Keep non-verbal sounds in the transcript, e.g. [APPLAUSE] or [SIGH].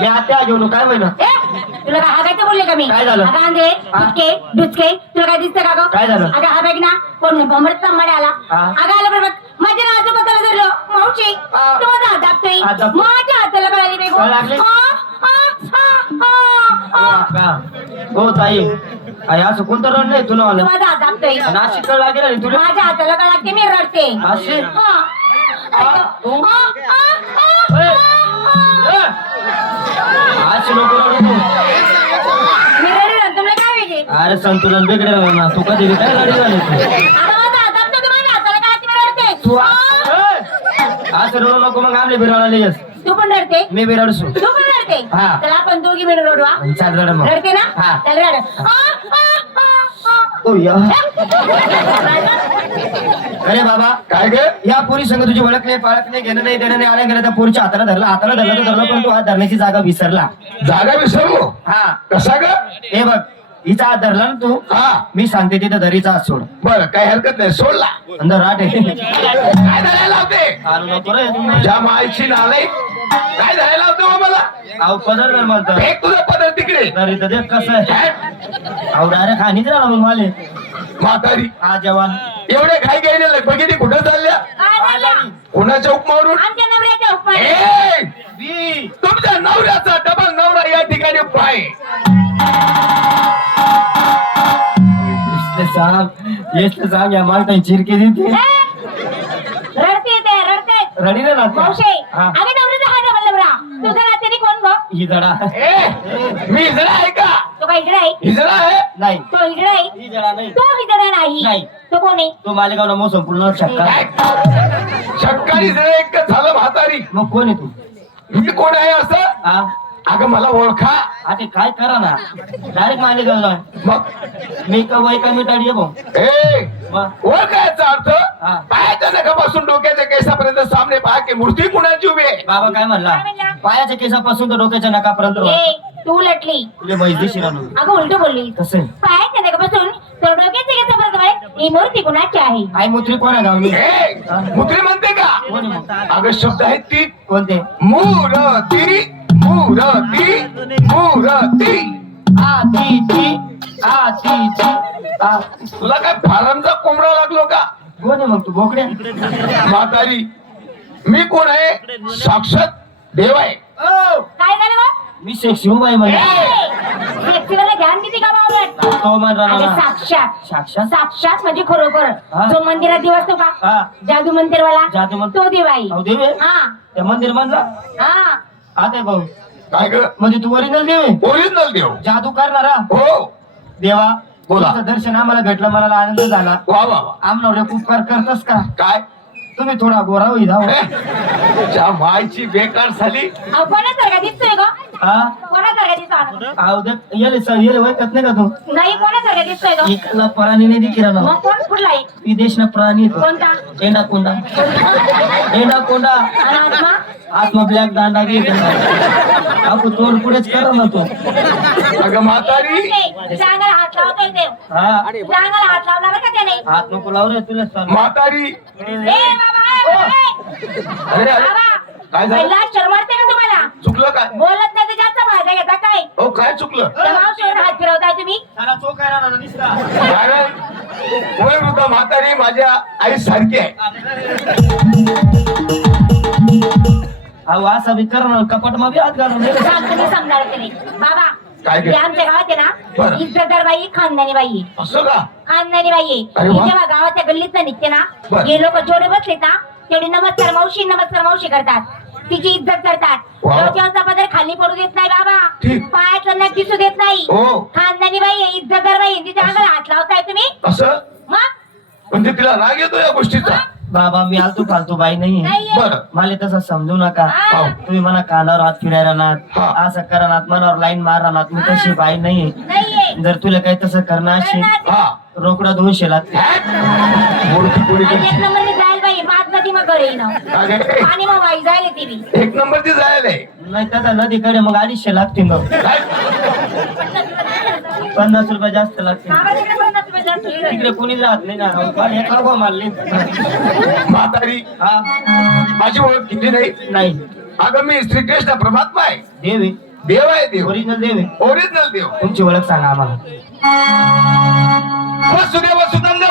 मी आत्या घेऊन काय महिना ए, तुला काय हागायचं बोलले का मी काय झालं? अगं आंधळे डुचके डुचके तुला काय दिसतं का गं काय झालं? अगं हा बॅग ना कोण बंबरत सांभाळे आला हा. अगं आला बरोबर माझ्या नावाचं कोताला धरलं मावशी हा. तू माझा हात दाबतोय हात. माझ्या हाताला कळाली बाई गो. कळ लागली? हा, हा, हा, हा, हा. का हो ताई काय असं कोणतं रड नाही तुला तू मला माझा हात दाबतोय नाशिक कळ लागेल आणि तुला माझ्या हाताला कळ लागते मी रडते? हा. हा, तू? हा, हा, ए, हा. ए, अरे संतुलन बिघडेल ना तू कधी काय रडी झाली तू हा. असं रडू नको मग आमले बिराळा लेस तू पण रडते? मी बिराडसू. तू पण रडते? हा. तर आपण दोघी मिळून रडवा चाल रड मग. रडते ना? हा. चल रड. आ, आ. ओ या. [LAUGHS] रड. अरे बाबा काय ग? या पोरी संग तुझी ओळख नाही पाळख नाही घेणं नाही देणं नाही आल्या गेलं त्या पोरीच्या हाताला धरला हाताला धरलं तर धरलं पण तू हात धरण्याची जागा विसरला. जागा विसरलो? हा. कसा ग? हे बघ हिचा हात धरला ना तू हा. मी सांगते तिथं दरीचा हात सोड. बर काही हरकत नाही सोडला. अंदर राट आहे. काय धरायला होते चालू नको रे तुम्ही. ज्या मायची नालाय काय धरायला होते हो मला? अहो पदर धर म्हणतो. फेक तुझा पदर तिकडे. दरी तर देख कसं आहे. अहो डायरेक्ट खाणीच राहिला मग माले. म्हातारी. हा जवान. एवढे घाई गेले बघितली कुठं चालल्या? कुणाच्या उपमावरून? आमच्या नवऱ्याच्या उपमाने. ए! बी. तुमच्या नवऱ्याचा डबल नवरा या ठिकाणी पाय. सांग या मागता चिरकी देते. रडी ना हा. जडा ए मी इजरा आहे का तो काय इकडे आहे? इजरा आहे. नाही. तो इकडे आहे. ही जडा नाही. तो इकडे नाही. नाही. तो कोण आहे? तो मालेगावला मोसम पूर्ण शक्का शक्कारी जरा एक झालं म्हातारी. मग कोण आहे तू? मी कोण आहे असं? हा अगं मला ओळखा. आता काय करा ना. डायरेक्ट मालेगावला मग? मी का वय का मिटाडी भाऊ. ए ओळखायचा अर्थ? हा. पायाच्या नखापासून डोक्याच्या केसापर्यंत सामने पहा की मूर्ती कुणाची उभी आहे? बाबा काय म्हणला? काय म्हणला? पायाच्या केसापासून तर डोक्याच्या नकापर्यंत ए तू लटली तुले आणून अगं उलट बोलली. कसं? पाय त्याच्यापासून तो डोक्याचे घेता परत बाहेर ही मूर्ती कुणाची आहे? आई मुत्री कोणा गावली? ए, मूर्ती म्हणते का? कोण आहे? अगं शब्द आहेत ती. कोणते? मूर्ती मूर्ती मूर्ती. आ ती ती आ ती ती आ तुला काय फारांचा कोंबडा लागलो का? कोण आहे मग तू? बोकड्या? म्हातारी. मी कोण आहे? साक्षात देव आहे. ओ, काय झालं गं? मी शेख शिवबाई म्हणजे व्यक्तीला ध्यान का बाबा? तो राणा साक्षात. साक्षात? साक्षात म्हणजे खरोखर. हा. जो मंदिरात देव असतो का? हा. जादू मंदिरवाला? जादू मंदिर. तो हा त्या मंदिर बांधला हा. आता भाऊ. काय ग? म्हणजे तू ओरिजिनल देवे? ओरिजिनल देव. जादू करणारा? हो. देवा बोला. दर्शन आम्हाला भेटलं मला आनंद झाला. वा वा आमला उपकार करतस का? काय? तुम्ही थोडा गोरा होई जाऊ ज्या मायची बेकार झाली. अहो, दिसतोय हा? दिसतो दे येले स येले वैकत नाही का तू? नाही कोणासारखा दिसतोय ग? इकडला प्राणी नाही दिला ना मग कोण कुठला आहे? विदेशना प्राणी येतो. कोणता? एंडा कोंडा. एंडा कोंडा. आणि आत्मा? आत्मा ब्लॅक दांडा घेत आपण तोंड पुढेच करा ना तो. अगं म्हातारी. हात लावतोय देव. हा. चांगला हात लावला बरं का त्याने? हात नको लावू रे तुला सांग म्हातारी. ए बाबा ए, अरे अरे. बाबा काय झालं? पहिला शरम वाटते का तुम्हाला? चुकलं काय? बोलत नाही तर जास्त भाज्या घेता काय? हो काय चुकलं? त्या मावशीवर हात फिरवताय तुम्ही? त्याला चोख आहे ना दिसला. कारण वयोवृद्ध म्हातारी माझ्या आई सारखी आहे. अहो असं बी कर ना कपाट मा बी हात घालून. सांग तुम्ही बाबा काय आमच्या गावात आहे बरं. ना इज्जतदार बाई खानदानी बाई आहे. असं का खानदानी बाई आहे अरे ही वा. जेव्हा गावाच्या गल्लीत निघते ना बरं. हे लोक जेवढे बसलेत ना तेवढी नमस्कार मावशी नमस्कार मावशी करतात तिची इज्जत करतात वा. डोक्यावरचा पदर खाली पडू देत नाही बाबा ठीक. पायाचं नख दिसू देत नाही हो खानदानी बाई आहे इज्जतदार बाई आहे. तिच्या अंगाला हात लावताय तुम्ही असं मग म्हणजे तिला राग येतो या गोष्टीचा बाबा मी आलतू फालतू बाई नाही. बरं. मला तसं समजू नका. तुम्ही म्हणा कानावर हात फिरायला नात हा. असं करा नात मनावर लाईन मारा नात मी तशी बाई नाही नाहीये. जर तुला काही तसं करणं असेल करणार हा. रोकडा दोनशे लागते आणि एक जायला ती जायला. नाही त्याचा नदीकडे मग अडीचशे लागते मग? पन्नास रुपये जास्त. लागते तिकडे कोणीच राहत नाही ना. मारले म्हातारी हा? माझी ओळख किती नाही? नाही. अगं मी श्रीकृष्ण परमात्मा आहे. देवी देव आहे देव. ओरिजिनल देव आहे. ओरिजिनल देव. तुमची ओळख सांगा आम्हाला. वसुदेव सुनंद